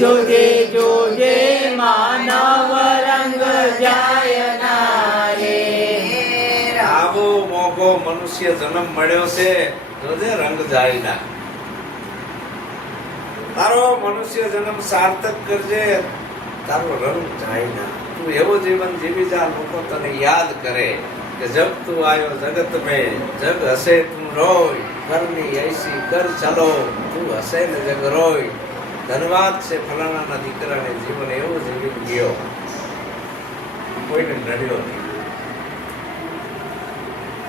જોજે જોજે માનવ રંગ જાય ના રે. આવો મોગો મનુષ્ય જન્મ મળ્યો છે, જોજે રંગ જાય ના. તારો મનુષ્ય જન્મ સાર્થક કરજે, તારો રંગ જાય ના. તું એવો જીવન જીવી જા, લોકો તને યાદ કરે કે જબ તું આયો જગત में, જગ હસે તું રોય, કરની ऐसी કર ચલો, તું હસે ને જગ રોય. ધનવાદ છે ફલાણાના દીકરાને જીવન એવું જીવી ગયો, કોઈને નડ્યો નહીં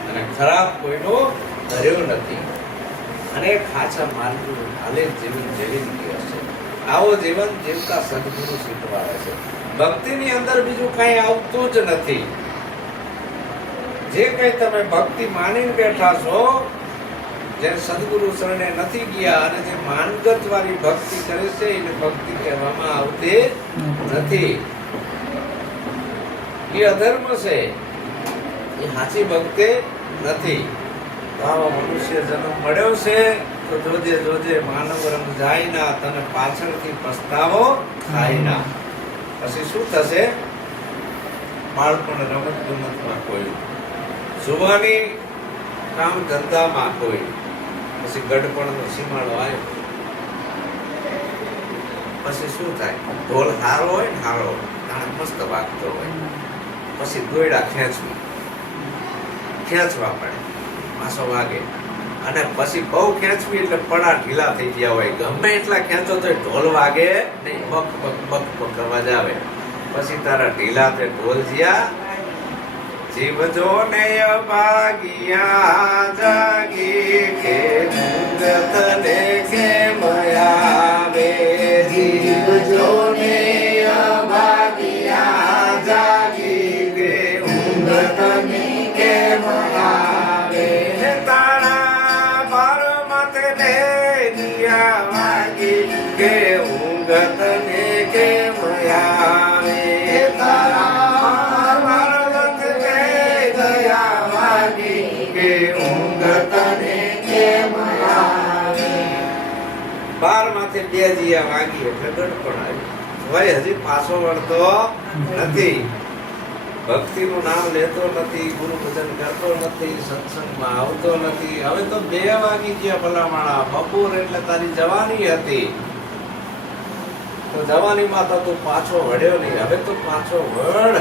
અને ખરાબ કોઈનો ધર્યો નથી, અને ખાચા માર્ગનું હાલે જીવન જીવી ગયો છે. આવો જીવન જીવતા સદગુરુ શીખવાડે છે. ભક્તિની અંદર બીજું કઈ આવતું જ નથી. જે કઈ તમે ભક્તિ માનીને બેઠા છો, જે સદગુરુ શરણે નથી ગયા અને જે માનગત વાળી ભક્તિ કરે છે એને ભક્તિ કહેવામાં આવતી નથી. એ અધર્મ છે, એ સાચી ભક્તિ નથી. આવો મનુષ્ય જન્મ મળ્યો છે તો જોજે જોજે માનવ રંગ જાય ના, તને પાછળથી પસ્તાવો થાય ના. પછી શું થશે? બાળપણ રમત ગમતમાં કોઈ, જુવાની કામ ધંધામાં કોઈ, પછી ગઢપણનો સીમાડો આવ્યો. પછી શું થાય? ઢોલ હારો હોય ને હારો મસ્ત વાગતો હોય, પછી દોયડા ખેંચવા પડે, પાછો વાગે, અને પછી બહુ ખેંચવી એટલે પડા ઢીલા થઈ ગયા હોય. ગમે એટલા ખેંચો તો ઢોલ વાગે નહીં, બક બક બક બક અવાજ આવે. પછી તારા ઢીલા તે ઢોલ જ્યા જીવ જો ને અભાગિયા જાગી કે તને કેમ આવે. જીવ જો ને અભાગિયા જાગી કે ઊંઘ તને કેમ આવે. તારા બાર માથે ને દિયા વાગી કે ઊંઘ તને કેમ આવે. બાર માથે બે જીયા વાગી એટલે ગઢપણ આવી. ભાઈ હજી પાછો વળતો નથી, ભક્તિનું નામ લેતો નથી, ગુરુ ભજન કરતો નથી, સત્સંગમાં આવતો નથી. હવે તો 2 વાગી ગયા ભલામાણા, બપોર એટલે તારી જવાની હતી, તો જવાનીમાં તો તું પાછો વળ્યો નહીં. હવે તો પાછો વળ,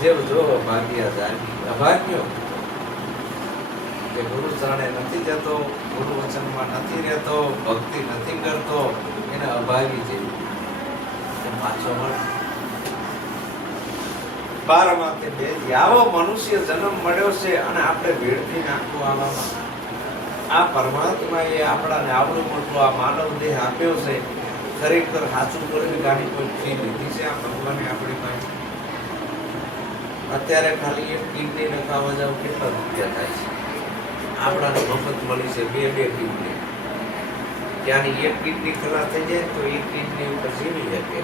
જેવ જો ભાગ્યા જાગી. અભાગ્યો કે ગુરુ ચરણે નથી જતો, ગુરુ વચનમાં નથી રહેતો, ભક્તિ નથી કરતો, એને અભાગી જેવી. પાછો વળ. 12 માથે બે આવો મનુષ્ય જન્મ મળ્યો છે અને આપણે વેડફી નાખવું આવામાં. આ પરમાત્માએ આપણાને આવડું મોટું આ માનવ દેહ આપ્યો છે. ખરેખર સાચું બોલીને ગાડી કોઈ ફી લીધી છે આ ભગવાને આપણી પાસે? અત્યારે ખાલી એક કિડની નખાવા જાવ કેટલા રૂપિયા થાય છે? આપણાને મફત મળી છે 2 કિડની. ત્યાંની એક કિડની ખલાસ થઈ જાય તો એક કિડની ઉપર જીવી શકે.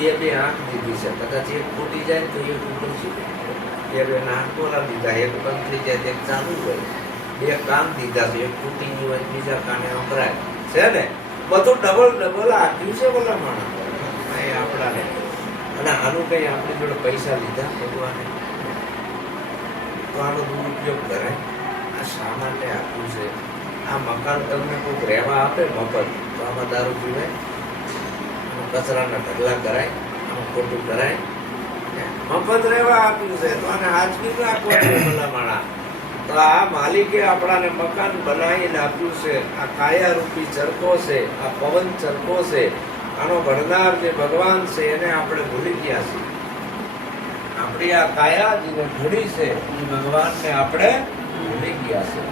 2 આંખ દીધી છે, કદાચ એક ફૂટી જાય તો એક ઉપર જીવે. 2 આંખ કોલા દીધા, એક બંધ થઈ જાય એક ચાલુ હોય. 2 કાન દીધા છે, એક ફૂટી ગયું હોય બીજા કાને વપરાય છે ને. બધું ડબલ આપ્યું છે બોલા માણસ આપણાને. અને આનું કઈ આપણી જોડે પૈસા લીધા ભગવાને તો આનો દુરુપયોગ કરાય? આ શા માટે આપ્યું છે? આ મકાન તમને કોઈક રહેવા આપે મફત, તો આમાં દારૂ પીવાય, કચરાના ઢગલા કરાય, આમાં ખોટું કરાય? મફત રહેવા આપ્યું છે તો આને હાજરી રાખવા ભલામણા. તો આ માલિકે આપણાને મકાન બનાવીને આપ્યું છે. આ કાયા રૂપી ચરખો છે, આ પવન ચરખો છે, આનો ઘડનાર જે ભગવાન છે એને આપણે ભૂલી ગયા છીએ. આપણી આ કાયા જેને ઘડી છે એ ભગવાનને આપણે ભૂલી ગયા છે.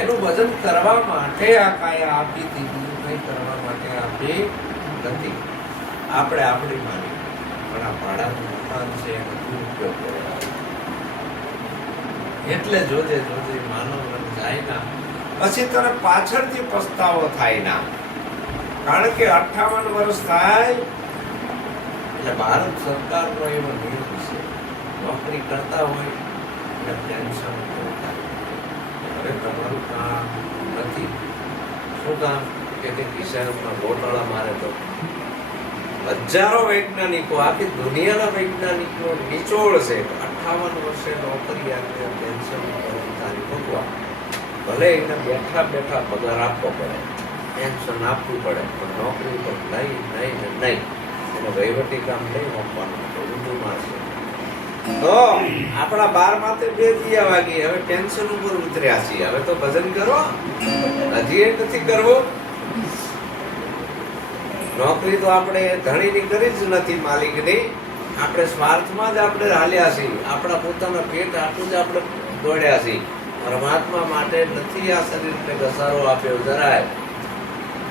એનું વજન કરવા માટે આ કાયા આપી હતી, બીજું કંઈ કરવા માટે આપી નથી. આપણે આપણી માની પણ આ ભાડાનું મકાન છે એનો દુરુપયોગ કર્યો. એટલે જોજે જોજે માનવ રંગ જાય ના, પછી તને પાછળથી પસ્તાવો થાય ના. કારણ કે 58 વર્ષ થાય એટલે ભારત સરકારનો એવો નિયમ છે, નોકરી કરતા હોય એટલે પેન્શન કરતા. હવે તમારું કામ નથી. શું કામ? કે કિસાનના ગોટાળા મારે તો હજારો વૈજ્ઞાનિકો, આખી દુનિયાના વૈજ્ઞાનિકો નિચોડ છે. 58 વર્ષે નોકરી આપીને પેન્શન કર્મચારી ભોગવા, ભલે એને બેઠા બેઠા પગાર આપવો પડે, પેન્શન આપવું પડે, પણ નોકરી તો નહીં નહીં ને નહીં. એને વહીવટી કામ નહીં આપવાનું, ઊંધું મારશે. તો આપણા 12 માથે 2 દિયા વાગી, હવે ટેન્શન ઉપર ઉતર્યા છીએ. હવે તો ભજન કરો, હજી એ નથી કરવું. નોકરી તો આપણે ધણીની કરી જ નથી, માલિકની. આપણે સ્વાર્થમાં જ આપણે હાલ્યા છીએ, આપણા પોતાના પેટ આટલું જ આપણે દોડ્યા છીએ. પરમાત્મા માટે નથી આ શરીરને ઘસારો આપ્યો જરાય.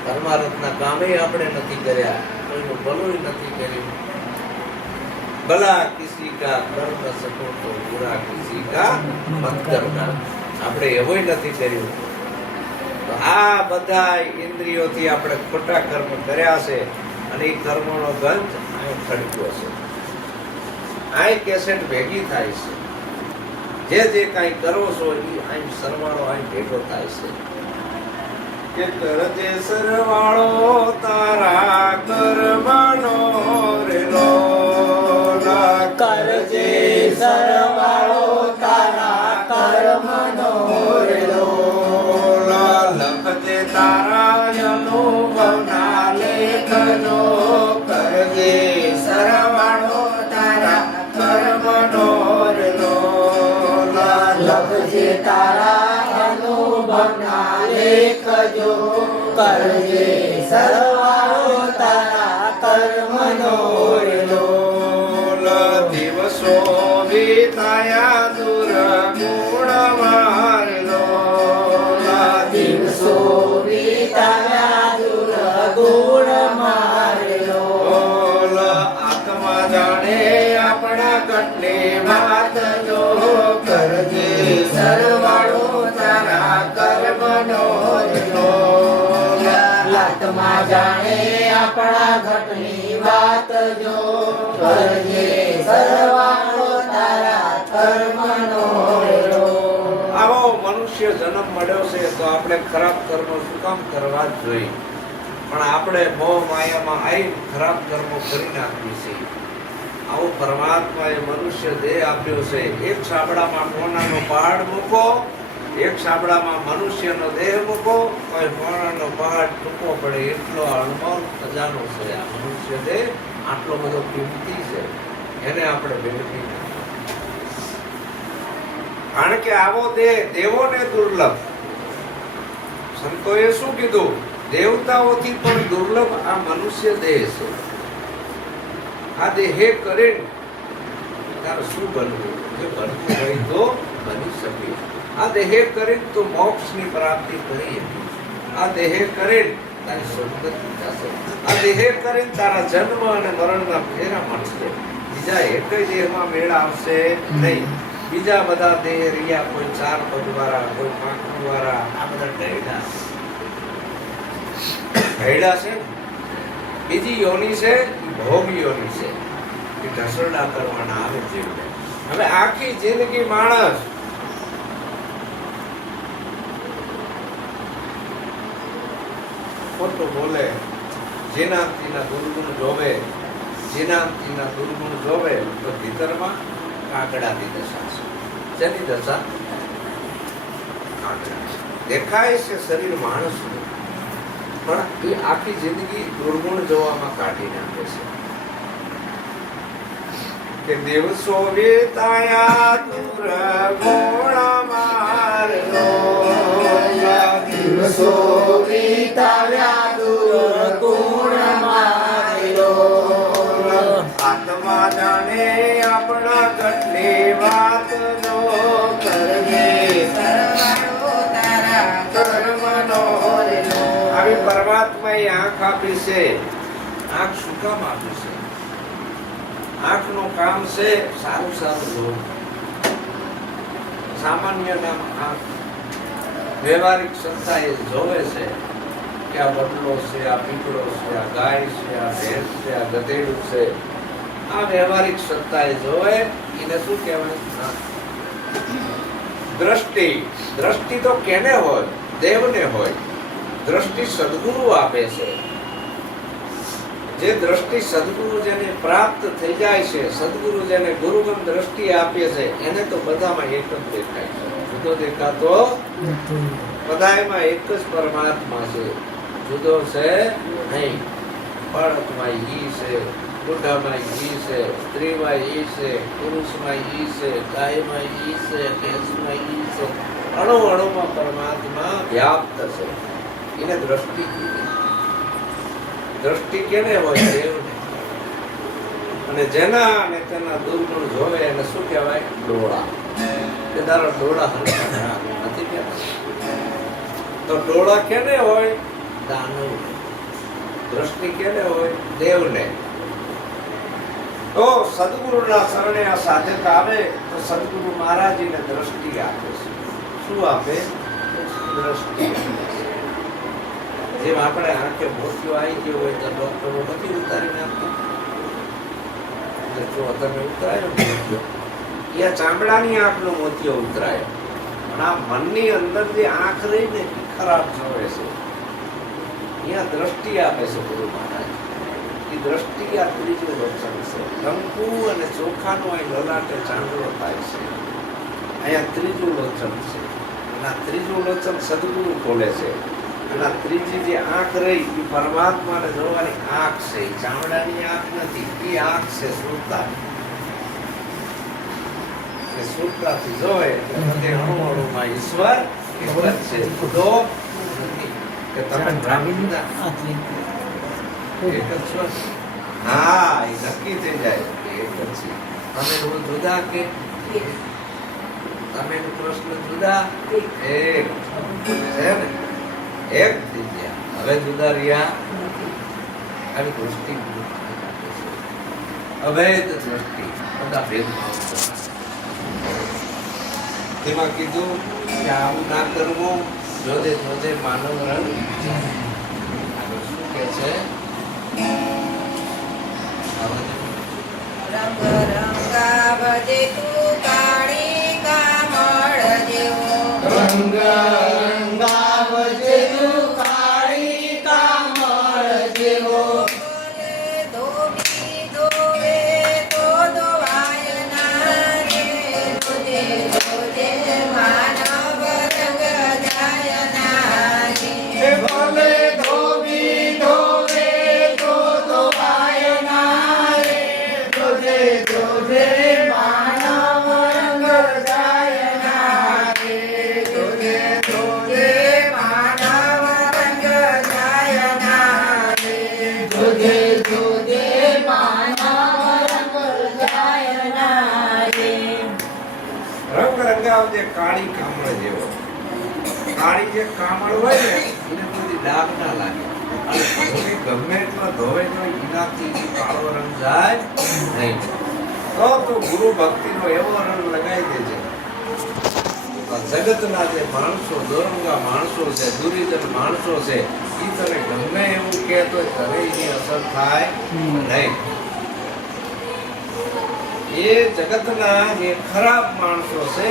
પરમાર્થના કામે આપણે નથી કર્યા, કોઈનું ભલું નથી કર્યું. ભલા કિસી કા કર ન સકો તો બુરા કિસી કા મત કરના. આપણે એવોય નથી કર્યું. તો આ બધા ઇન્દ્રિયોથી આપણે ખોટા કર્મ કર્યા છે, અને એ કર્મનો ગંધ અહીં ખડક્યો છે. અહીં કેસેટ ભેગી થાય છે. જે કાંઈ કરો છો એ અહીં સરવાળો અહીં ભેગો થાય છે. કે કરજે સરવાળો તારા કર્મનો રેલો, કરજે સરવાળો તારા કર્મનો રેલો, લખજે તારા અનુભવના લેખનો. કરજે સરવાળો તારા કર્મનો રેલો, લખજે તારા અનુભવના લેખજો. કરજે સરવાળો તારા કર્મનો રેલો, દિવસો વીતાયા દૂર ગુણ મારલો, દિવસો વીતાયા દૂર ગુણ મારેલો. આત્મા જાણે આપણા કેટલી વાત જો. કરજે સરવાળો તારા કર્મનો રેલો, આત્મા જાણે આપણા ઘટની વાત જો. કરજે સરવાળો તારા કર્મનો રેલો. આવો મનુષ્ય જન્મ મળ્યો છે તો આપણે ખરાબ કર્મો શું કામ કરવા જ જોઈએ? પણ આપણે મોહ માયામાં આવી ખરાબ કર્મો કરી નાખીએ છીએ. આવો પરમાત્માએ મનુષ્ય દેહ આપ્યો છે. એક છાબડામાં સોનાનો પહાડ મૂકો, એક છાબડામાં મનુષ્યનો દેહ મૂકો, કોઈ સોનાનો પહાડ ટૂંકો પડે એટલો અણમોલ ખજાનો છે. આ મનુષ્ય દેહ આટલો બધો કિંમતી છે, એને આપણે વેડફી નાખીએ. કારણ કે આવો દેહ દેવોને દુર્લભ. સંતોએ શું કીધું? દેવતાઓથી પણ દુર્લભ આ મનુષ્ય દેહ છે. આ દેહે કરીને તારે શું બનવું? જો બનવું હોય તો બની શકે. આ દેહે કરીને તો મોક્ષની પ્રાપ્તિ કરી હતી. આ દેહે કરીને તારી સદગતિ થશે. આ દેહે કરીને તારા જન્મ અને મરણના ફેરા મળશે. બીજા એકેય દેહમાં મેળ આવશે નહીં. બીજા બધા દેહ રહ્યા, કોઈ 4 પગવાળા, કોઈ 5 વાળા, આ બધા ઢૈડા છે. બીજી યોની છે, ભોગ યોની છે. એ ઢસરડા કરવાના આવે જીવને. હવે આખી જિંદગી માણસ ખોટું બોલે, જેના તેના દુર્ગુણ જોવે, જેના તેના દુર્ગુણ જોવે, તો ભીતરમાં કાગડાની દશા છે. જેની દશા કાગડા દેખાય છે શરીર માણસનું, પણ એ આખી જિંદગી દુર્ગુણ જોવામાં કાઢી નાખે છે. કે દિવસો વીતાયા દૂર ગુણ મારલો, દિવસો વીતાયા દૂર ગુણ મારેલો. આત્મા જાણે આપણા કેટલી વાત જો. કરજે સરવાળો તારા કર્મનો રેલો. આવી પરમાત્માએ આંખ આપી છે. આંખ શું કામ આપી છે? આંખનું કામ છે સારું સારું જોવું. સામાન્ય નામ આંખ. વ્યવહારિક સંસ્થા એ જોવે છે કે આ બદલો છે, આ પીપળો છે, આ ગાય છે, આ ભેંસ છે, આ ગધેડું છે. આ વ્યવહારિક સત્તા એ જોવે. એને શું કહેવાય? દ્રષ્ટિ. દ્રષ્ટિ તો કેને હોય? દેવને હોય. દ્રષ્ટિ સદગુરુ આપે છે. જે દ્રષ્ટિ સદગુરુ જેને પ્રાપ્ત થઈ જાય છે, સદગુરુ જેને ગુરુગમ દ્રષ્ટિ આપે છે, એને તો બધામાં એક જ દેખાય છે. જુદો દેખાતો બધામાં એક જ પરમાત્મા છે, જુદો છે નહીં. બાળકમાં ઈ છે, બુઢામાં ઈ છે, સ્ત્રીમાં ઈ છે, પુરુષમાં ઈ છે, ગાયમાં ઈ છે, ભેંસમાં ઈ છે. અણુ અણુમાં પરમાત્મા વ્યાપ્ત છે. એને દ્રષ્ટિ કીધી. દ્રષ્ટિ કેને હોય? દેવને. અને જેના અને તેના દૂરનું જોવે એને શું કહેવાય? ડોળા. કે તારા ડોળા હરખા નથી કહેતા. તો ડોળા કેને હોય? દાનવ. દ્રષ્ટિ કેને હોય? દેવને. તો સદગુરુના શરણે આ સાધક આવે તો સદગુરુ મહારાજીને દ્રષ્ટિ આપે છે. શું આપે? દ્રષ્ટિ. જેમ આપણે આંખે મોતિયો આવી ગયો હોય તો ડોક્ટરો નથી ઉતારી નાખતા. જો તમે ઉતરાયો મોતિયો, એ ચામડાની આંખનો મોતિયો ઉતરાયો, પણ આ મનની અંદર જે આંખ રહી ને એ ખરાબ જોવે છે. અહીંયા દ્રષ્ટિ આપે છે ગુરુ મહારાજ. એ દ્રષ્ટિ આ ત્રીજું લોચન છે. કંકુ અને ચોખાનો અહીં લલાટે ચાંદલો થાય છે. અહીંયા ત્રીજું લોચન છે. અને આ ત્રીજું લોચન સદગુરુ ખોલે છે. અને આ ત્રીજી જે આંખ રહી એ પરમાત્માને જોવાની આંખ છે. એ ચામડાની આંખ નથી, એ આંખ છે સુરતાની. સુરતાથી જોવે એટલે બધે અણુ અણુમાં ઈશ્વર એક જ છે, જુદો નથી. કે તમે બ્રાહ્મણના એક જ છો. હા, એ નક્કી થઈ જાય કે એક જ છે. તમે હું જુદા કે તમે કૃષ્ણ જુદા? એક છે ને, એક થઈ ગયા. હવે જુદા રહ્યા આવી દૃષ્ટિ. અભેદ દૃષ્ટિ. બધા ભેદભાવ. તેમાં કીધું કે આવું ના કરવું. જોજે જોજે માનવ રંગ. આગળ શું કે છે? રંગ રંગાવજે તું કાળી કામળ જેવો. રંગ રંગાવજે તું કાળી કામળ જેવો. ધોબી ધોવે તો ધોવાય ના રે. જોજે જોજે માનવ રંગ જાય ના રે. ભલે ધોબી ધોવે તો ધોવાય ના રે. જોજે જોજે માનવ રંગ જાય ના રે. જોજે જોજે માનવ રંગ જાય ના રે. જોજે જોજે માનવ રંગ જાય ના રે. રંગ રંગાવજે કાળી કામળ જેવો. કાળી જે કામળ હોય ને એને બધી ડાઘ ના લાગે. અને ગમે એટલો ધોવે તો એનાથી કાળો રંગ જાય નહીં. તો ગુરુ ભક્તિનો એવો રંગ લગાવી દેજે. જગતના જે માણસો, દોરંગા માણસો છે, દુરીજન માણસો છે, એ તને ગમે એવું કહેતો હોય તને એની અસર થાય નહીં. એ જગતના જે ખરાબ માણસો છે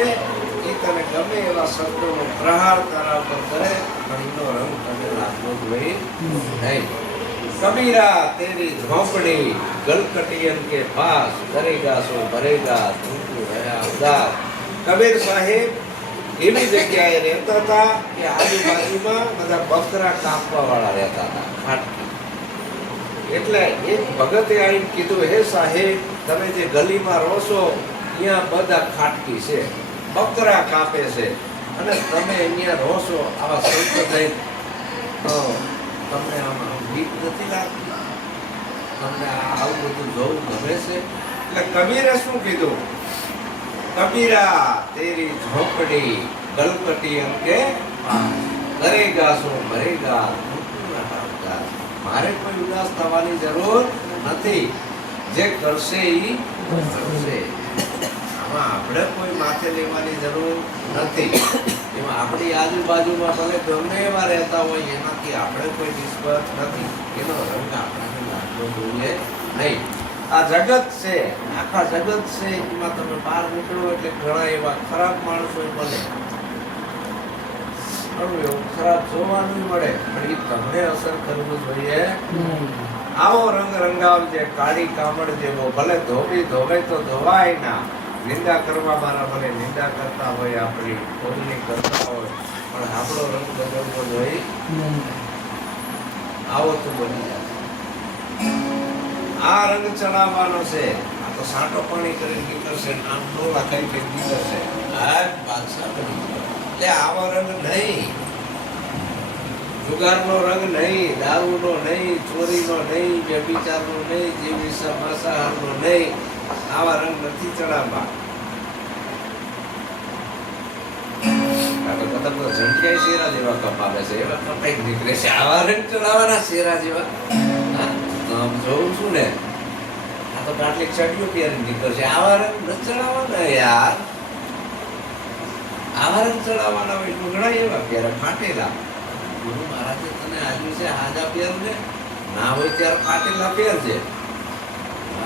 એ તને ગમે એવા શબ્દોનો પ્રહાર તારા પર કરે પણ એનો રંગ તને લાગવો જોઈએ નહીં. કબીરા તેરી ઝોપડી ગલકટિયન કે પાસ કરેગા સો ભરેગા તું રહ્યા ઉદાસ. કબીર સાહેબ એવી જગ્યાએ રહેતા હતા કે આજુબાજુમાં બધા બકરા કાપવા વાળા રહેતા હતા, ખાટકી. એટલે એક ભગતે આવીને કીધું, હે સાહેબ તમે જે ગલીમાં રહો છો ત્યાં બધા ખાટકી છે, બકરા કાપે છે, અને તમે અહીંયા રહો છો આવા સંત થઈ તમને આમાં બીક નથી લાગતી? તમને આવું બધું જોવું ગમે છે? એટલે કબીરે શું કીધું? કબીરા તેરી ઝોપડી ગલકટી અંકે કરેગા સો ભરેગા. મારે કોઈ ઉદાસ થવાની જરૂર નથી. જે કરશે ઈ કરશે. આમાં આપણે કોઈ માથે લેવાની જરૂર નથી. એમાં આપણી આજુબાજુમાં ભલે ગમે એવા રહેતા હોય એનાથી આપણે કોઈ નિસ્બત નથી. એનો રંગ આપણને લાગવો જોઈએ નહીં. આ જગત છે, આખા જગત છે, એમાં તમે બહાર નીકળો એટલે ઘણા એવા ખરાબ માણસો બને. થોડું એવું ખરાબ જોવાનું મળે પણ એ તમને અસર કરવું જોઈએ. આવો રંગ રંગાવજે કાળી કામળ જેવો, ભલે ધોબી ધોવે તો ધોવાય ના. નિંદા કરવા મારા ભલે નિંદા કરતા હોય, આપણી કોઈની કરતા હોય, પણ આપણો રંગ બદલવો જોઈએ. આવો તો બની જાય. આ રંગ ચડાવવાનો છે. આ તો સાટો પાણી કરીને નીકળશે, આમ ડોલા કરી કે નીકળશે. આ બાદશાહ બની ગયો. એટલે આવો રંગ નહીં, જુગારનો રંગ નહીં, દારૂનો નહીં, ચોરીનો નહીં, વ્યભિચારનો નહીં, જીવ માંસાહારનો નહીં. આવા રંગ નથી ચડાવવા. જંટિયા શેરા જેવા કપાવે છે, એવા કપાઈ નીકળે છે. આવા રંગ ચડાવવાના શેરા જેવા. આમ જોઉં છું ને, આ તો કેટલીક ચડીઓ પહેરી નીકળશે. આવા રંગ નથી ચડાવવાના યાર. આવા રંગ ચડાવવાના હોય લુગડા એવા પહેરે ફાટેલા. ગુરુ મહારાજે તને આપ્યું છે હાજા પહેર ને, ના હોય ત્યારે ફાટેલા પહેરજે.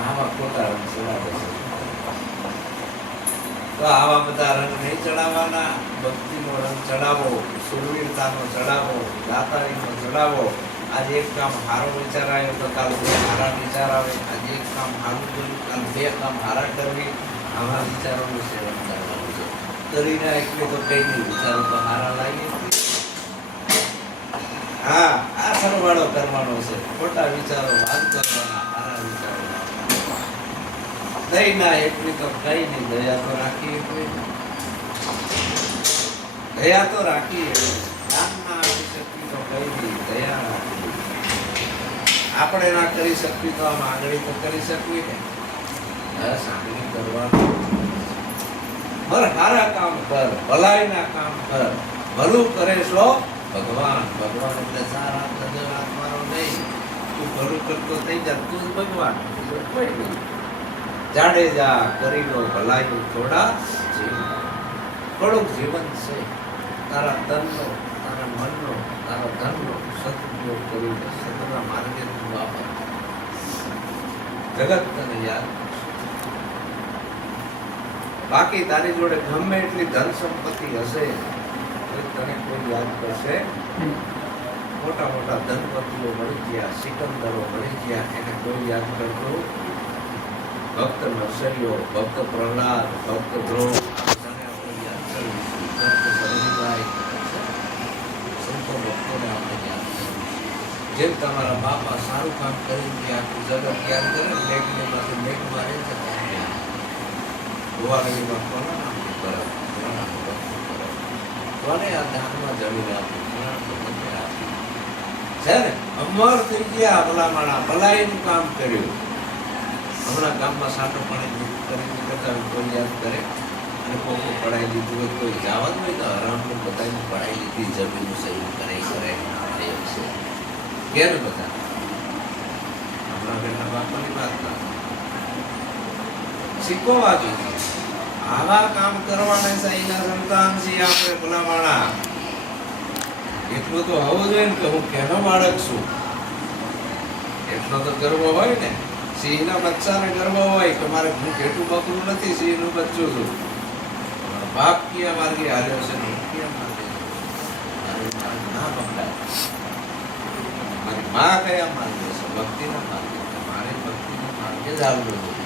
આવા ખોટા રંગ ચડાવે છે. તો આવા બધા રંગ નહીં ચડાવવાના. ભક્તિનો રંગ ચડાવો, સુરવીરતાનો ચડાવો, દાતારીનો ચડાવો. આજે એક કામ સારો વિચાર આવ્યો તો કાલ બે સારા વિચાર આવે. આજે એક કામ સારું કર્યું, કાલ બે કામ સારા કરવી. આવા વિચારોનું સેવન કરવાનું છે. કરીને એટલે તો કઈ નહીં, વિચારો તો સારા લાગે. હા, આ સરવાળો કરવાનો છે. ખોટા વિચારો બાદ કરવાના, સારા વિચારો દઈ ના એટલી તો કઈ નહીં. દયા તો રાખી, દયા તો રાખી. દાન ના આપી શકવી તો કઈ નહીં, દયા રાખી. આપણે ના કરી શકવી તો આમ આગળ તો કરી શકવી ને. બસ આગળ કરવાનું. સારા કામ કર, ભલાઈના કામ કર. ભલું કરે છો ભગવાન. ભગવાન એટલે સારા આત્માનો નહીં. તું ભલું કરતો થઈ જા, તું જ ભગવાન. કોઈ નહીં. જાડેજા કરી લો ભલાઈ થોડા જીવન. થોડુંક જીવન છે. તારા તનનો, તારા મનનો, તારા ધનનો સદુપયોગ કરી લે. સદના માર્ગે તું વાપર. જગત તને યાદ કરશે. બાકી તારી જોડે ગમે એટલી ધન સંપત્તિ હશે તો તને કોઈ યાદ કરશે. મોટા મોટા ધનપતિઓ મળી ગયા, સિકંદરો મળી ગયા, એને કોઈ યાદ કરતું. ભક્ત નરસૈયો, ભક્ત પ્રહલાદ, ભક્ત ધ્રુવ, આપણે યાદ કરવું. ભક્ત સરજીભાઈ, સંતો ભક્તોને આપણે યાદ કરવું. જેમ તમારા બાપા સારું કામ કરીને આખું જગત યાદ કરે, મેઘને માંથી મેઘ મારે છે. ગોવાળીમાં કોના નામથી કરે, કોના નામથી ભક્તિ કરે, કોને આ દાનમાં જમીન આપી, કોના ભગવને આપી. છે ને, અમર થઈ ગયા ભલામણા, ભલાઈનું કામ કર્યું. હમણાં ગામમાં સાટો પાણી કરીને કરતા કોઈ યાદ કરે અને કોકો પડાવી લીધું હોય, કોઈ જવાનું હોય તો હરામનું બધાને પડાવી લીધી, જમીન સહી કરે કરે છે. કેમ બધા આપણા ઘરના બાપાની વાત ના શીખવા જોઈએ. આવા કામ કરવાના છે. એના સંતાન છીએ આપણે ભલામણા. એટલું તો હોવું જોઈએ ને કે હું કેનો બાળક છું. એટલો તો ગર્વ હોય ને. સિંહના બચ્ચાને ગર્વ હોય કે મારે હું ઘેટું બકરું નથી, સિંહનું બચ્ચું છું. બાપ કયા માર્ગે હાલ્યો છે ને હું કયા માર્ગે ના પકડાય. મારી મા કયા માર્ગે છે, ભક્તિના માર્ગે. મારે ભક્તિના માર્ગે જ આવવું જોઈએ.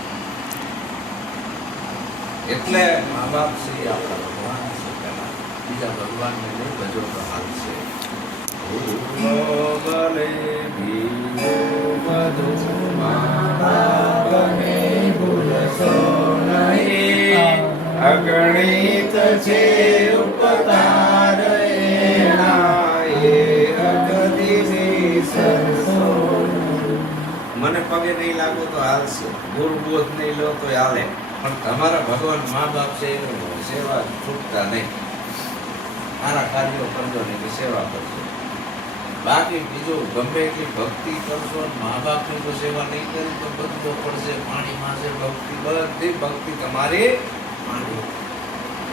એટલે મા બાપ છે આપણા ભગવાન છે. પેલા બીજા ભગવાનને નહીં ભજો તો હાલ છે. અગણિત છે ઉપકાર એના, એ અગતિથી સરસો. મને પગે નહીં લાગો તો હાલશે, ગુરબોધ નહીં લો તો હાલે, પણ તમારા ભગવાન મા બાપ છે એનું સેવા છૂટતા નહીં. મારા કાર્યો કરજો ને કે સેવા કરજો. બાકી બીજું ગમે એટલી ભક્તિ કરશો, મા બાપની તો સેવા નહીં કરી તો બધું પડશે. પાણીમાં છે ભક્તિ, બધી ભક્તિ તમારી પાણી,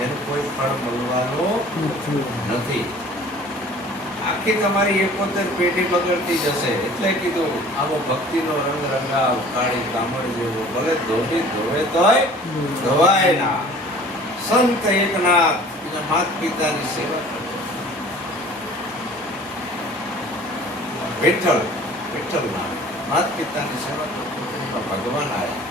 એનું કોઈ ફળ મળવાનું નથી. આખી તમારી 71 પેઢી બગડતી જશે. એટલે કીધું આવો ભક્તિનો રંગ રંગાવ, કાળી કામળ જેવો. ભલે ધોબી ધોવે તોય ધોવાય ના. સંત એકનાથ એના માતા પિતાની સેવા કરે. વિઠ્ઠલ વિઠ્ઠલ નામ માત પિતાની સેવા કરતો ભગવાન આવ્યા.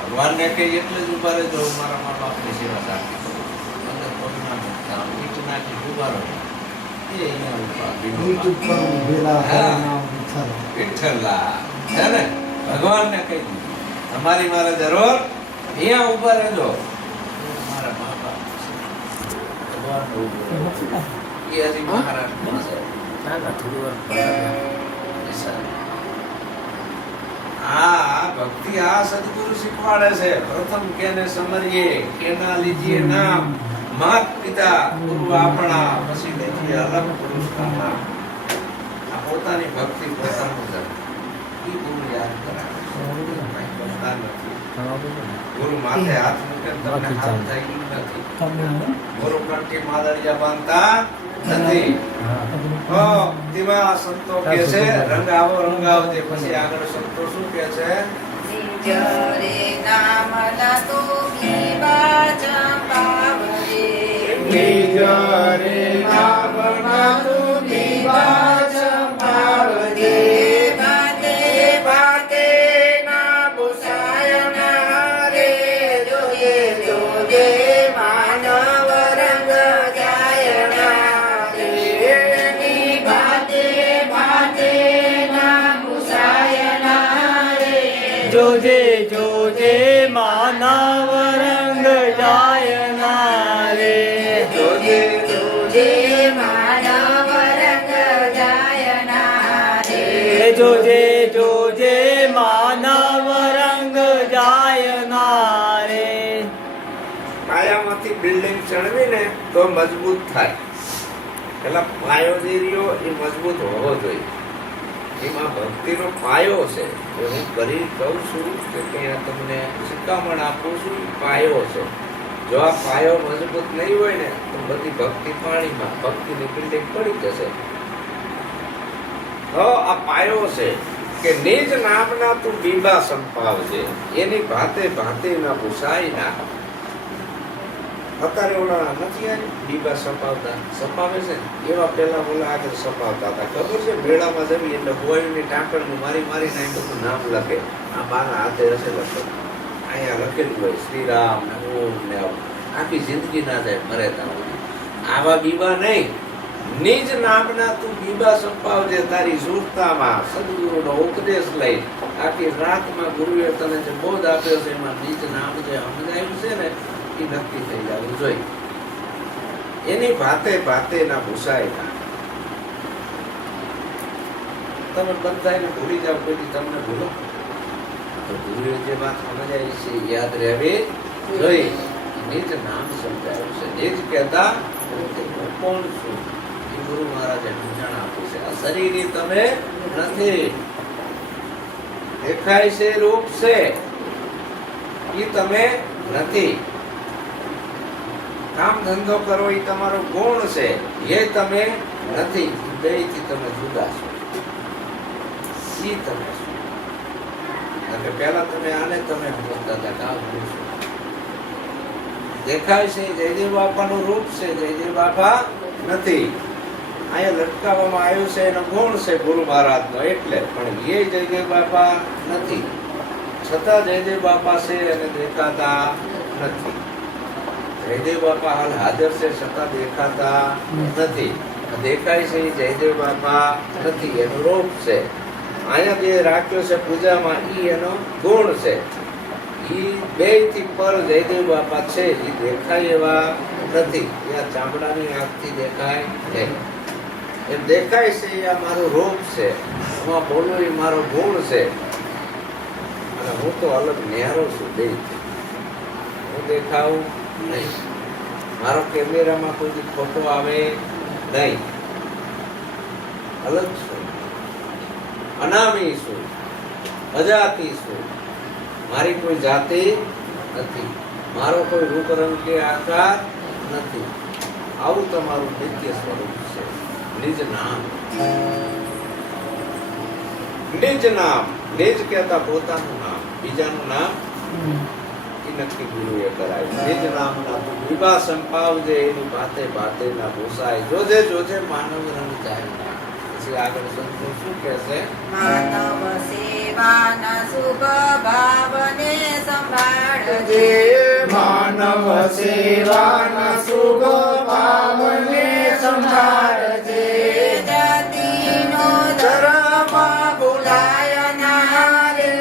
ભગવાનને કઈ એટલે જ ઉભા રહેજો, હું મારા મા બાપની સેવા સાચી કરું અને પગના મુકતા ઈટ નાખી ઉભા રહો. એ અહીંયા ઉભા વિઠ્ઠલા છે ને. ભગવાનને કહી દીધું તમારી મારે જરૂર અહીંયા ઉભા રહેજો. મારા મા બાપ ભગવાનને ઉભો રહો. એ હજી મહારાષ્ટ્રમાં છે. આ ભક્તિ આ સદગુરુ શીખવાડે છે. પ્રથમ કેને સમરીએ કેના લીજીએ નામ, માત પિતા ગુરુ આપણા, પછી લેખીએ અલગ પુરુષના નામ. આ પોતાની ભક્તિ પોતાનું ધર્મ. ઈ ગુરુ યાદ કરાવે છે. કરતા નથી. ગુરુ માથે હાથ મૂકે તમને હાથ થાય ઈ નથી. ગુરુ કંઠી માદળિયા બાંધતા નથી. તેમાં સંતો કહે છે રંગાવો રંગાવજે. પછી આગળ સંતો શું કહે છે? નિજરે નામ ના તો પીવા ચંપાવજે. નિજરે નામ ના તું પીવા ચંપાવજે. ભાતે ભાતે ના ભૂષાય ના રે. જોયે જોજે માનવ રંગ જાય ના રે. ભાતે ભાતે ના ભૂષાય ના રે. જોજે જોજે માનવ રંગ જાય ના રે. જોજે જોજે માનવ રંગ જાય ના રે. જોજે જોજે માનવ રંગ જાય ના રે. પાયામાંથી બિલ્ડિંગ ચણવીને તો મજબૂત થાય. પેલા પાયો જે રહ્યો એ મજબૂત હોવો જોઈએ. એમાં ભક્તિનો પાયો છે. એ હું કરી કહું છું કે ત્યાં તમને શિખામણ આપું છું. પાયો છે. જો આ પાયો મજબૂત નહીં હોય ને તો બધી ભક્તિ પાણીમાં, ભક્તિની બિલ્ડિંગ પડી જશે. તો આ પાયો છે કે નિજ નામના તું બીબા સંપાવજે. એની ભાતે ભાતે ના ભૂસાય ના. અત્યારે ઓલા નથી આવી બીબા સપાવતા સપાવે છે ને, એવા પેલા ઓલા આગળ સપાવતા હતા. ખબર છે મેળામાં જવી એટલે ગોળીની ટાંકણનું મારી મારીને અહીં બધું નામ લખે. આ બાના હાથે હશે લખે. અહીંયા લખેલું હોય શ્રીરામ ને ઓમ ને આવું. આખી જિંદગી ના જાય મરે ત્યાં સુધી. આવા બીબા નહીં. નિજ નામના તું બીબા સંપાવજે. તારી સુરતામાં સદગુરુનો ઉપદેશ લઈ આખી રાતમાં ગુરુએ તને જે બોધ આપ્યો છે એમાં નિજ નામ જે સમજાયું છે ને એ નક્કી થઈ જવું જોઈએ. એની ભાતે ભાતે ના ભૂસાય ના. તમે બધાને ભૂલી જાવ કોઈ તમને ભૂલો તો ગુરુએ જે વાત સમજાય છે યાદ રહેવી જોઈએ. નિજ નામ સમજાયું છે. નિજ કહેતા હું કોણ છું એ ગુરુ મહારાજે સમજણ આપી છે. આ શરીર તમે નથી. દેખાય છે રૂપ છે એ તમે નથી. કામ ધંધો કરો એ તમારો ગુણ છે એ તમે નથી. બેથી તમે જુદા છો. ઈ તમે છો. એટલે પહેલા તમે આને તમે સમજતા હતા કામ ગુણ છો. દેખાય છે જયદેવ બાપાનું રૂપ છે, જયદેવ બાપા નથી. અહીંયા લટકાવવામાં આવ્યું છે એનો ગુણ છે ગુરુ મહારાજનો એટલે. પણ એ જયદેવ બાપા નથી. છતાં જયદેવ બાપા છે અને દેખાતા નથી. જયદેવ બાપા હાલ હાજર છે છતાં દેખાતા નથી. દેખાય છે એ જયદેવ બાપા નથી. એનું રૂપ છે. અહીંયા જે રાખ્યો છે પૂજામાં ઈ એનો ગુણ છે. ઈ બે થી પર જયદેવ બાપા છે એ દેખાય એવા નથી. ત્યાં ચામડાની આંખથી દેખાય નહીં. એમ દેખાય છે એ આ મારું રૂપ છે. હું બોલું એ મારો ગુણ છે. અને હું તો અલગ ન્યારો છું. બે હું દેખાવું નહીં. મારો કેમેરામાં કોઈ ફોટો આવે નહીં. અલગ છું. અનામી છું. અજાતિ છું. મારી કોઈ જાતિ નથી. મારો કોઈ રૂપ રંગ કે આકાર નથી. આવું તમારું નિત્ય સ્વરૂપ છે. નિજ નામ. નિજ નામ. નિજ કહેતા પોતાનું નામ. બીજાનું નામ એ નક્કી ગુરુએ કરાયું. નિજ નામના તું વિવાહ સંપાવજે. એની ભાતે ભાતે ના ભૂસાય. જોજે જોજે માનવ રંગ જાય. પછી આગળ સંતો શું કહેશે? માનવ સેવાના શુભ ભાવને સંભાળજે. માનવ સેવાના શુભ ભાવને સંભાળજે. જાતિનો ધર્મ ભૂલાય ના રે.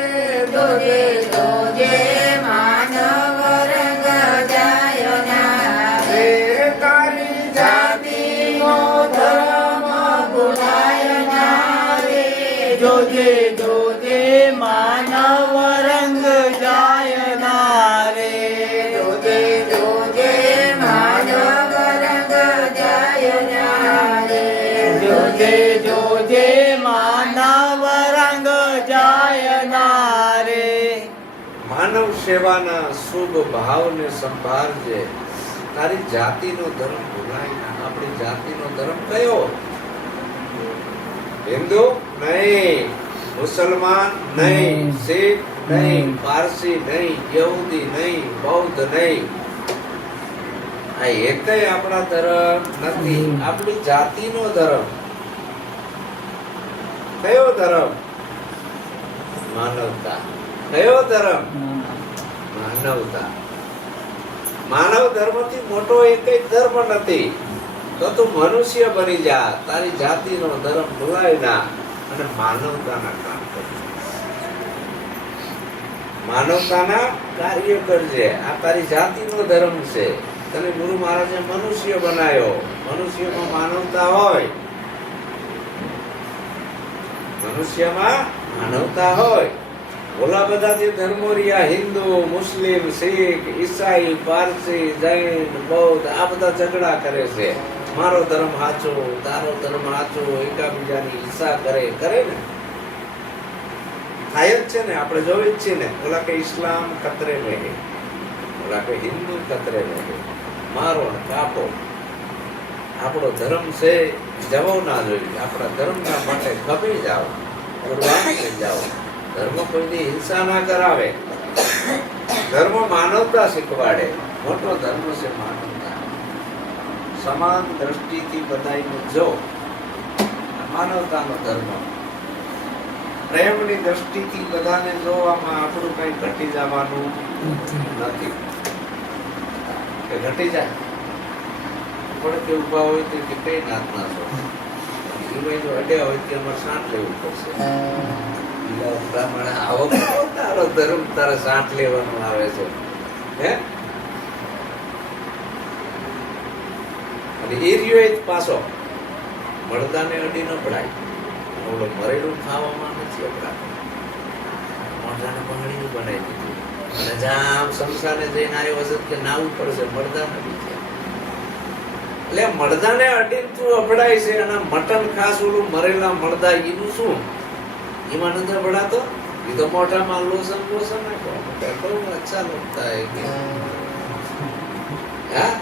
જોજે જોજે માનવ રંગ જાય ના રે. રે તારી જાતિનો ધર્મ ભૂલાય ના રે. જોજે જોજે માનવ રંગ જાય ના રે. જોજે જોજે માનવ રંગ જાય ના રે. જોજે જોજે માનવ રંગ જાય ના રે. માનવ સેવાના શુભ ભાવને સંભાળજે. તારી જાતિનો ધર્મ ભૂલાય ના. આપણી જાતિનો ધર્મ કયો? હિન્દુ નહીં, મુસલમાન નહીં, શીખ નહીં, પારસી નહીં, યહૂદી નહીં, બૌદ્ધ નહીં. આ એકેય આપણા ધર્મ નથી. આપણી જાતિનો ધર્મ કયો ધર્મ? માનવતા. કયો ધર્મ? માનવતા. માનવ ધર્મથી મોટો એકેય ધર્મ નથી. તો તું મનુષ્ય બની જા, તારી જાતિનો ધર્મ ભૂલાય ના અને માનવતાના કામ કરજે. માનવતાના કાર્ય કરજે. આ તારી જાતિનો ધર્મ છે. તને ગુરુ મહારાજે મનુષ્ય બનાવ્યો. મનુષ્યમાં માનવતા હોય. મનુષ્યમાં માનવતા હોય. ઓલા બધા જે ધર્મો રહ્યા, હિન્દુ, મુસ્લિમ, શીખ, ઈસાઈ, પારસી, જૈન, બૌદ્ધ, આ બધા ઝઘડા કરે છે. મારો ધર્મ સાચો, તારો ધર્મ સાચો, એકાબીજાની ઈર્ષા કરે ને. થાય જ છે ને. આપણે જોઈ જ છીએ ને. ઓલા કે ઇસ્લામ ખતરે મેં હે, ઓલા કે હિન્દુ ખતરે મેં હે. મારો ને કાપો. આપણો ધર્મ છે જવો ના જોઈએ. આપણા ધર્મના માટે ખપી જાઓ, કુરબાન થઈ જાઓ. ધર્મ કોઈની હિંસા ના કરાવે. ધર્મ માનવતા શીખવાડે. મોટો ધર્મ છે માનવતા. સમાન દ્રષ્ટિથી બધાયને જો. માનવતાનો ધર્મ. પ્રેમની દ્રષ્ટિથી બધાને જોવામાં આપણું કઈ ઘટી જવાનું નથી. કે ઘટી જાય પણ કે ઉભા હોય તો કે કઈ નાતના છો. એમાં જો અડ્યા હોય તો અમારે સાંઠ લેવું પડશે. આવો તારો ધર્મ તારે સાંઠ લેવાનું આવે છે. હે? અને એ રહ્યો જ પાછો મળદાને અડી ન પડાય. ઓલો મરેલું ખાવામાં નથી અપડાતો. મોઢાને બંગડીનું બનાવી દીધું. અને જામ સંસારને જઈને આવ્યો હશે કે નાવું પડશે. મળદા નથી છે. એટલે મળદાને અડીને તું અપડાય છે. અને મટન ખાસ ઓલું મરેલા મળદા એનું શું? એમાં નથી અપડાતો. એ તો મોઢામાં લોસન નાખો. બહુ અચ્છા લગતા હે કે હા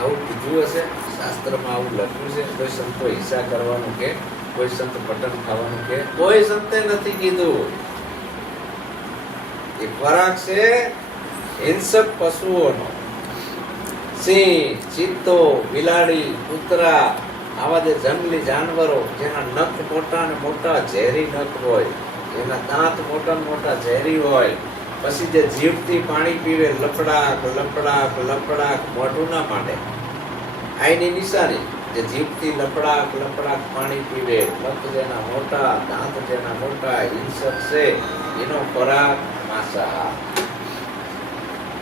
આવું કીધું હશે શાસ્ત્રમાં. આવું લખ્યું છે. કોઈ સંતો હિંસા કરવાનું કે કોઈ સંત મટન ખાવાનું કે કોઈ સંતે નથી કીધું. એ ખોરાક છે હિંસક પશુઓનો. સિંહ, ચિત્તો, બિલાડી, કૂતરા, આવા જે જંગલી જાનવરો જેના નખ મોટા ને મોટા ઝેરી નખ હોય, એના દાંત મોટા ને મોટા ઝેરી હોય, પછી જે જીભથી પાણી પીવે, લપડાક લપડાક લપડાક, મોઢું ના માંડે. આ એની નિશાની. જે જીભથી લપડાક લપડાક પાણી પીવે, નખ જેના મોટા, દાંત જેના મોટા, હિંસક છે, એનો ખોરાક માંસાહાર.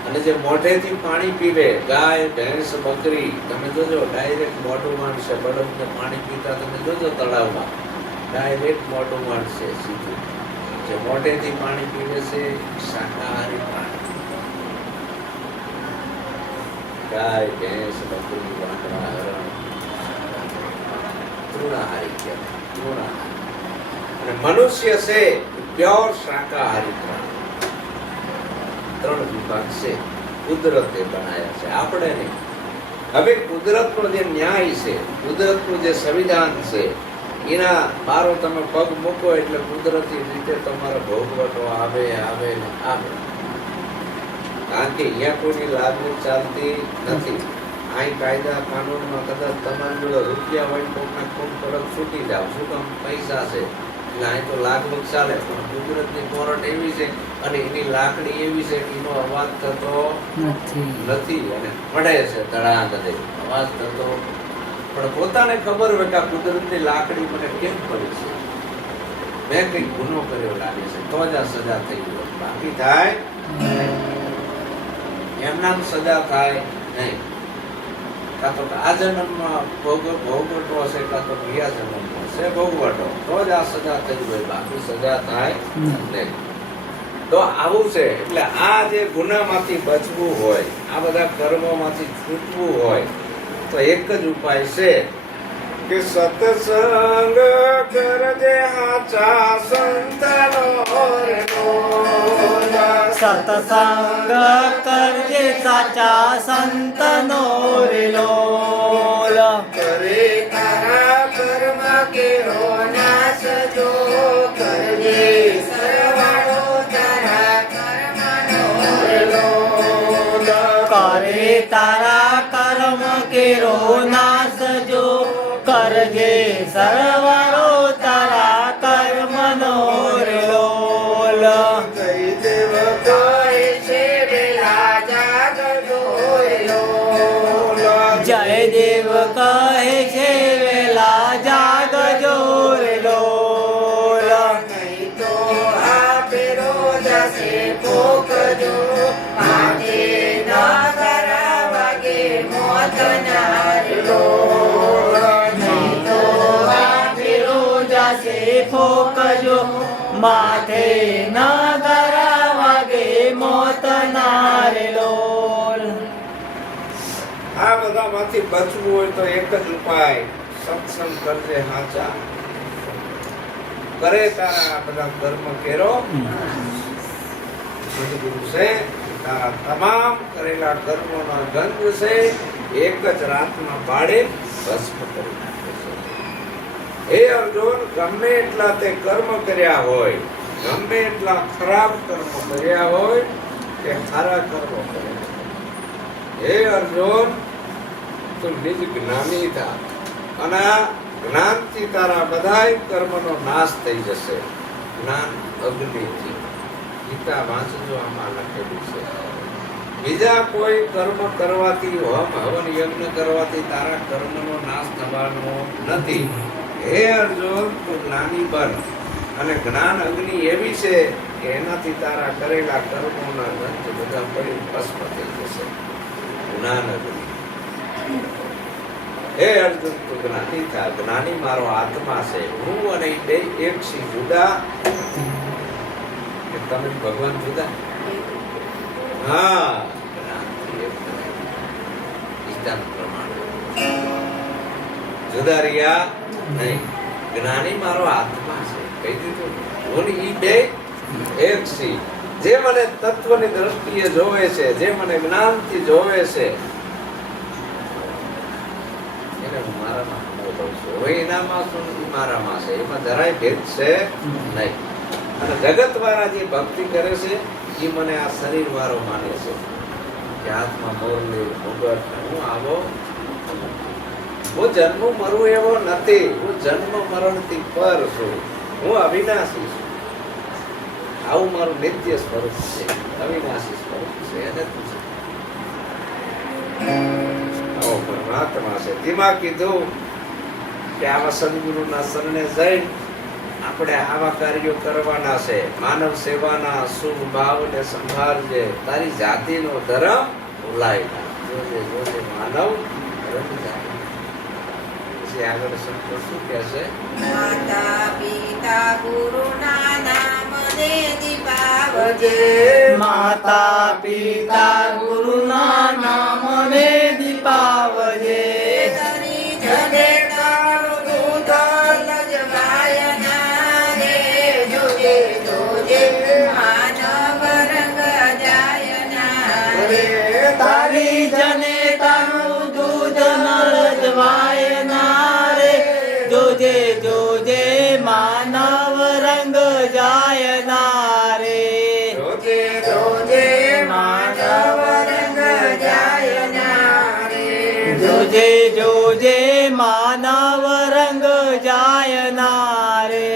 અને જે મોઢેથી પાણી પીવે, ગાય, ભેંસ, બકરી, તમે જોજો ડાયરેક્ટ મોઢું માંડશે. બળદને પાણી પીતા તમે જોજો તળાવમાં ડાયરેક્ટ મોઢું માંડશે સીધું. જે મોઢેથી પાણી પીવે છે શાકાહારી પ્રાણી. ગાય, ભેંસ, બકરી, વાંદરા, હરણ તૃણાહારી કહેવાય. તૃણાહારી. અને મનુષ્ય છે પ્યોર શાકાહારી પ્રાણી. 3 વિભાગ છે. કુદરતે બનાવ્યા છે, આપણે નહીં. હવે કુદરતનો જે ન્યાય છે, કુદરતનું જે સંવિધાન છે, એના બારો તમે પગ મૂકો એટલે કુદરતી રીતે તમારો ભોગવટો આવે આવે ને આવે. કારણ કે અહીંયા કોઈની લાગણી ચાલતી નથી. આ કાયદા કાનૂનમાં કદાચ તમારી જોડે રૂપિયા હોય તો ખૂબ કડક છૂટી જાવ. શું કામ? પૈસા છે એટલે અહીં તો લાગણી ચાલે, પણ કુદરતની કોરટ એવી છે અને એની લાકડી એવી છે કે એનો અવાજ થતો નથી અને પડે છે ધડાધડ અવાજ થતો. પણ પોતાને ખબર હોય કે આ કુદરતની લાકડી મને કેમ પડી છે, મેં કંઈક ગુનો કર્યો લાગે છે, તો જ આ સજા થઈ હોય. બાકી થાય એમના સજા થાય નહીં. કાં તો આ જન્મમાં ભોગવટો હશે, કાં તો બીજા જન્મમાં હશે ભોગવટો, તો જ આ સજા થઈ હોય. બાકી સજા થાય નહીં. તો આવું છે. એટલે આ જે ગુનામાંથી બચવું હોય, આ બધા કર્મોમાંથી છૂટવું હોય, તો એક જ ઉપાય છે કે સત્સંગ કરજે હાચા સંતનો રે લોલ. સત્સંગ કરજે સાચા સંતનો રે લોલ. કરે તારા કર્મ કેરો નાશ જો, કરજે સરવાળો તારા કર્મનો રે લોલ. કરે તારા કર્મ કેરો નાશ જો, કરજે સરવાળો તારા કર્મનો રે લોલ. જય દેવ કહે છે વેલા જાગજો રે લોલ. જય દેવ કહે છે વેલા જાગજો રે લોલ. નહીં તો આપે રોજાશે પોકજો, માટે ન કરા વાગે મોતના રે લોલ. નહીં તો આપે રોજાશે ફોકજો, માથે ન ધરા વાગે મોતના રે લોલ. આ બધામાંથી બચવું હોય તો એક જ ઉપાય, સત્સંગ કરજે હાચા. કરે તારા આ બધા કર્મ કેરો સદગુરુ છે, તારા તમામ કરેલા કર્મોનો ગંધ છે એક જ રાતમાં બાળે ભસ્મ કરી નાખે છે. હે અર્જુન, ગમે એટલા તે કર્મ કર્યા હોય, ગમે એટલા ખરાબ કર્મ કર્યા હોય કે સારા કર્મ કર્યા, હે અર્જુન, તું નિજ જ્ઞાની થા અને જ્ઞાનથી તારા બધાય કર્મનો નાશ થઈ જશે. જ્ઞાન અગ્નિથી. ગીતા વાંચજો, આમાં લખેલું છે. બીજા કોઈ કર્મ કરવાથી, હોમ હવન યજ્ઞ કરવાથી તારા કર્મનો નાશ થવાનો નથી. હે અર્જુન, તું જ્ઞાની બન અને જ્ઞાન અગ્નિ એવી છે કે એનાથી તારા કરેલા કર્મોના ગંધ બધા પડી ભસ્મ થઈ જશે. જ્ઞાન અગ્નિ. હે અર્જુન, તું જ્ઞાની થા. જ્ઞાની મારો આત્મા છે. હું અને એ બે એક સી જુદા કે તમે ભગવાન જુદા? હા, જ્ઞાનથી એક થાય. ગીતાનું પ્રમાણ જુદા રહ્યા નહીં. જ્ઞાની મારો આત્મા છે કહી દીધું. હું ઈ બે એક સી. જે મને તત્વની દ્રષ્ટિએ જોવે છે, જે મને જ્ઞાનથી જોવે છે, એને હું મારામાં અનુભવું છું. હવે એનામાં શું નથી, મારામાં છે. એમાં જરાય ભેદ છે નહીં. અને જગત વાળા જે ભક્તિ કરે છે એ મને આ શરીર વાળો માને છે કે હાથમાં મોરલી મુગટ, હું આવો હું જન્મ મરું એવો નથી. હું જન્મ મરણથી પર છું. હું અવિનાશી છું. આવું મારું નિત્ય સ્વરૂપ છે, અવિનાશી સ્વરૂપ છે. એને આવો પરમાત્મા છે. તેમાં કીધું કે આવા સદગુરુના શરણે જઈ આપણે આવા કાર્યો કરવાના છે. માનવ સેવાના શુભ ભાવને સંભાળજે, તારી જાતિનો ધર્મ ભૂલાય ના. જોજે જોજે માનવ ધર્મ જાય. પછી આગળ સંતો શું કહે છે? માતા પિતા ગુરુના નામને દીપાવજે. માતા પિતા ગુરુના નામને દીપાવજે. તરી જને તારું દૂધ લજવાયના રે. જોજે જોજે માનવ રંગ જાયના રે. તારી જને તારું દૂધ ન લજવાય ના રે. જોજે જોજે માનવ રંગ જાય ના રે. જોજે જોજે માનવ રંગ જોજે જોજે માનવ રંગ જાયના રે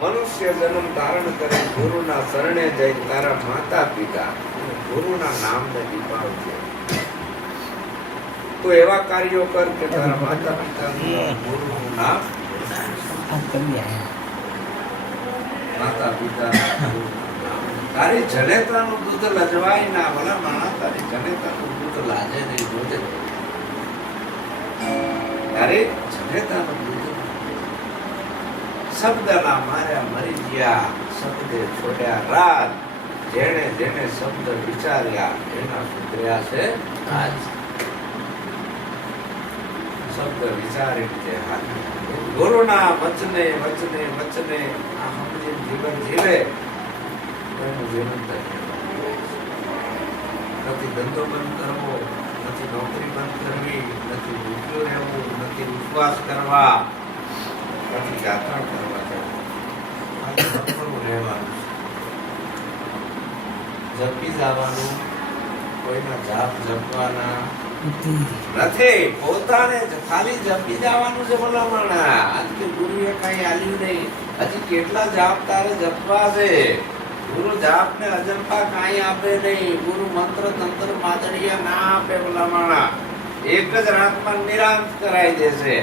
મનુષ્ય જન્મ ધારણ કરે ગુરુના શરણે જઈ તારા માતા પિતા અને ગુરુના નામને દીપાવજે. તો એવા કાર્યો કર કે તારા માતા પિતાનું ગુરુનું નામ માતા પિતાના ગુરુનું નામ. તારી જનેતાનું દૂધ લજવાય ના ભલા માણસ, તારી જનેતાનું દૂધ લાજે નહીં જોજે. તારી જનેતાનું દૂધ શબ્દના માર્યા મરી ગયા, શબ્દે છોડ્યા રાત. જેણે જેણે શબ્દ વિચાર્યા એના સુધર્યા છે આજ. શબ્દ વિચારી રીતે હાથ. ગુરુના વચને વચને વચને આ સમજી જીવન જીવે એનું જીવન ધન્ય. નથી ધંધો બંધ કરવો, નથી નોકરી બંધ કરવી, નથી ભૂખ્યું રહેવું, નથી ઉપવાસ કરવા, નથી યાત્રા કરવા જવું. રહેવાનું જપી જવાનું, કોઈના જાપ જપવાના નથી, પોતાને ખાલી જપી જવાનું છે ભલામણા. આજ કે ગુરુએ કઈ આલ્યું નહીં. હજી કેટલા જાપ તારે જપવા છે? ગુરુ જાપ ને અજંપા કઈ આપે નહીં. ગુરુ મંત્ર તંત્ર માતડિયા ના આપે ભલામણા. એક જ રાતમાં નિરાંત કરાઈ દેશે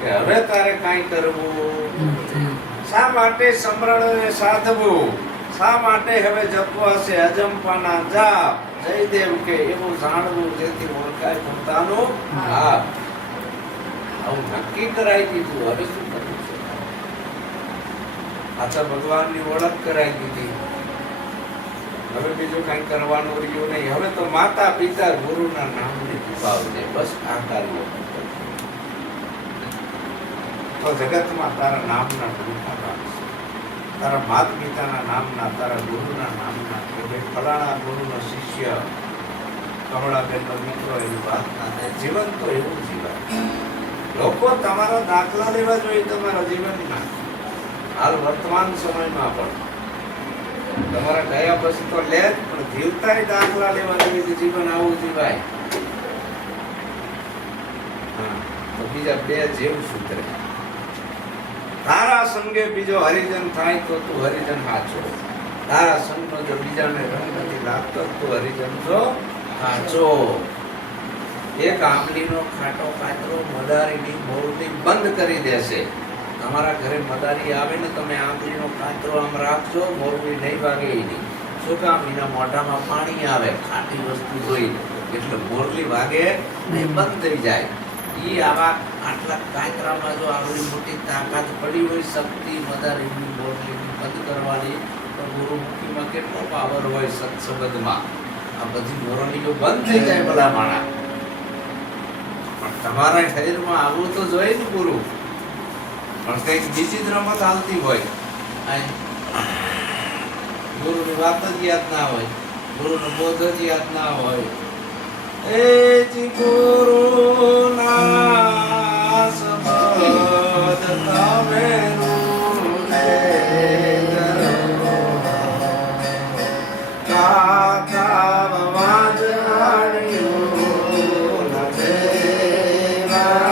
કે હવે તારે કઈ કરવું. શા માટે સમરણને સાધવું? શા માટે હવે જપવા છે અજંપાના જાપ? જયદેવ કે એવું જાણવું જેથી ઓળખાય પોતાનું ભાવ. આવું નક્કી કરાઈ દીધું. હવે શું કરવું છે? આછા ભગવાનની ઓળખ કરાઈ દીધી. હવે બીજું કઈ કરવાનું રહ્યું નહીં. હવે તો માતા પિતા ગુરુના નામની દીપાવજે. બસ આ કાર્ય તો જગતમાં તારા નામના ગુરુ રાખશે. તારા માતા પિતાના નામના, તારા ગુરુના નામના. કે ભાઈ ફલાણા ગુરુનો શિષ્ય, કમળાબેનનો મિત્રો, એવી વાત ના થાય. જીવન તો એવું જીવન. લોકો તમારા દાખલા લેવા જોઈએ તમારા જીવનના. હાલ વર્તમાન સમયમાં પણ તમારા ગયા પછી તો લે જ, પણ જીવતાય દાખલા લેવા જોઈએ કે જીવન આવું જીવાય. હા, તો બીજા બે જેવું સુધરે. તારા સંગે બીજો હરિજન થાય તો તું હરિજન હાચો. તારા સંગનો જો બીજાને રંગ નથી લાગતો તો હરિજન જો હાચો. એક આંબલીનો ખાટો કાતરો મદારીની મોરલી બંધ કરી દેશે. તમારા ઘરે મદારી આવે ને, તમે આંબલીનો કાતરો આમ રાખજો, મોરલી નહીં વાગે એની. શું કામ? એના મોઢામાં પાણી આવે ખાટી વસ્તુ જોઈ એટલે મોરલી વાગે ને બંધ થઈ જાય. ઈ આવા આટલા કાતરામાં જો આવડી મોટી તાકાત પડી હોય, શક્તિ મદારીની મોરલીની બંધ કરવાની, તો ગુરુમુખીમાં કેટલો પાવર હોય સત્સંગમાં. આ બધી મોરલીઓ બંધ થઈ જાય ભલા માણા. પણ તમારા શરીરમાં આવવું તો જોઈએ ને ગુરુ. પણ કંઈક બીજી જ રમત હાલતી હોય, ગુરુની વાત જ યાદ ના હોય, ગુરુનો બોધ જ યાદ ના હોય. એ જી ગુરુના શબ્દ તમે રૂને કરો, કાકા વાજણ્યું નથેવા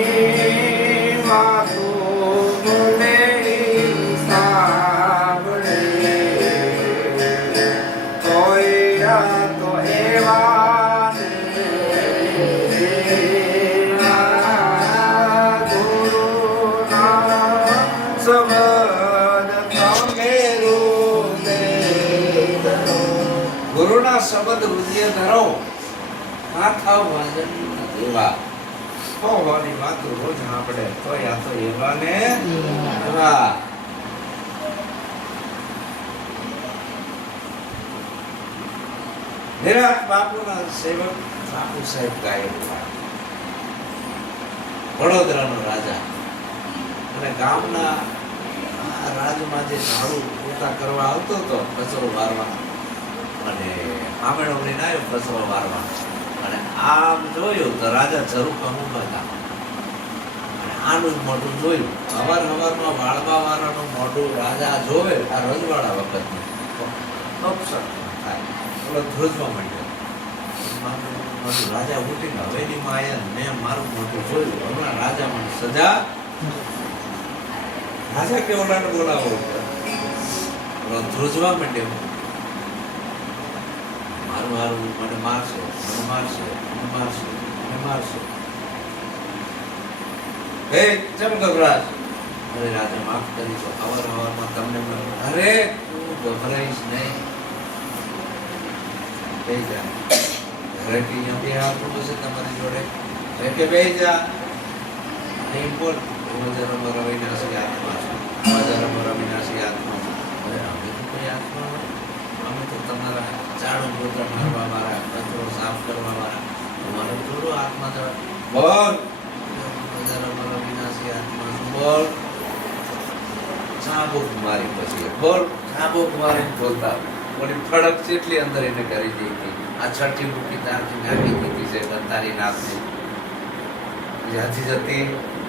કોની વાતું બોલે સાંભળે. તો એવા ગુરુના શબ્દ તમે હૃદય ધરો. ગુરુના શબ્દ હૃદય ધરો. ના થાવ વાજન એવા. હોવાની વાતો રોજ આપણે તો યા તો એવા ને એવા. નિરાત બાપુના સેવક બાપુ સાહેબ ગાયકવાડ, વડોદરાનો રાજા, અને ગામના રાજમાં જે ઝાડુ પોતા કરવા આવતો હતો કચરો વારવા, અને આમેણો લઈને આવ્યો કચરો વારવા, અને આમ જોયું તો રાજા ઝરૂખા હતા. અને આનું જ મોઢું જોયું. હવારમાં વાળવા વાળાનું મોઢું રાજા જોવે આ રજવાડા વખતનું અપશબ્દ થાય. ધ્રુજવા માંડ્યો. પાછું રાજા ઉઠીને હવેલીમાં આવ્યા ને મેં મારું મોઢું જોયું હમણાં રાજા મને સજા રાજા કે ઓલાને બોલાવો ઓલો ધ્રુજવા માંડ્યો મારું હારું મને મારશે મને મારશે મને મારશે મને મારશે હે ચમ ગભરાશ અરે રાજા માફ કરીશો અવારનવારમાં તમને અરે તું ગભરાઈશ નહીં બેહી જા ઘરે અહીંયા બે આવતું હશે તમારી જોડે કે બેહી જા નહીં બોલ હજારોમાં રવિનાશી આત્મા છું હજારોમાં રવિનાશી આત્મા છું અરે અમે તો કોઈ આત્મા હોય અમે તો તમારા ચાડો ગોતરા મારવા વાળા કચરો સાફ કરવા વાળા તમારો થોડો આત્મા જવા બોલ હજારોમાં રવિનાશી આત્મા છું બોલ ચાબુક મારી પછી બોલ ચાબુક મારીને બોલતા ઓલી ફડક જેટલી અંદર એને કરી દઈ હતી આ છઠ્ઠી મૂકી ત્યાંથી નાખી દીધી છે ગંધારી નાખતી જ્યાંથી જતી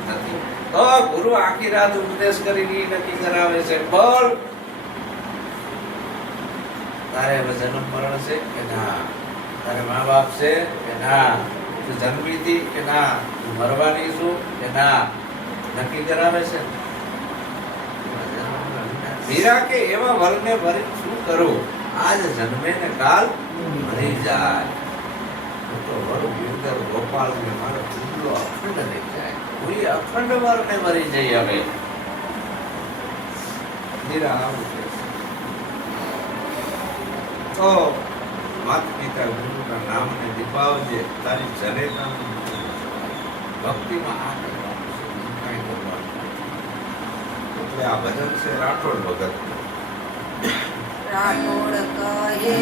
નથી તો ગુરુ આખી રાત ઉપદેશ કરીને નક્કી કરાવે છે બોલ તારે હવે જન્મ મરણ છે કે ના તારે મા બાપ છે કે ના તું જન્મી હતી કે ના તું મરવાની છું કે ના નક્કી કરાવે છે મીરા કે એવા વરને ભરી શું કરું આજ જન્મે ને કાલ મરી જાય તો વર ગીરધર ગોપાલ ને મારો ચૂલો અખંડ રહી જાય કોઈ અખંડ વરને મરી જઈ હવે મીરા આવું છે તો માતા પિતા ગુરુના નામને દીપાવજે તારી જનેતા ભક્તિમાં આ કરવાનું છે કાંઈ કરવાનું એટલે આ ભજન છે રાઠોડ ભગત રાઠોડ કહે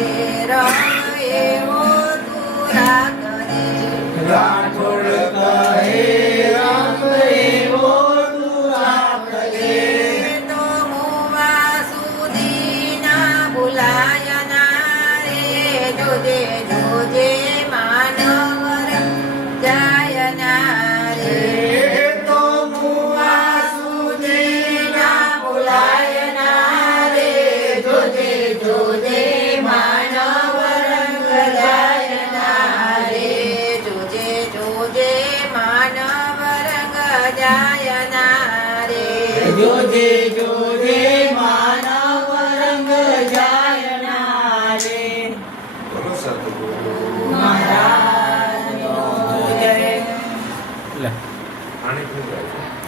રંગ એવો તુરા કરે રાઠોડ કહે રંગ એવો તુરા કરે તો મુવા સુધી ના ભૂલાય ના રે જોજે જોજે માનવ જાય ના રે તો મુવા સુધી ના ભૂલાય ના રે જોજે જોજે માનવ રંગ જાય ના રે જોજે જોજે માનવ રંગ જાય ના રે જોજે જોજે માનવ રંગ જાય ના રે બોલો સતગુરુ મહારાજનો જય આને શું કહે છે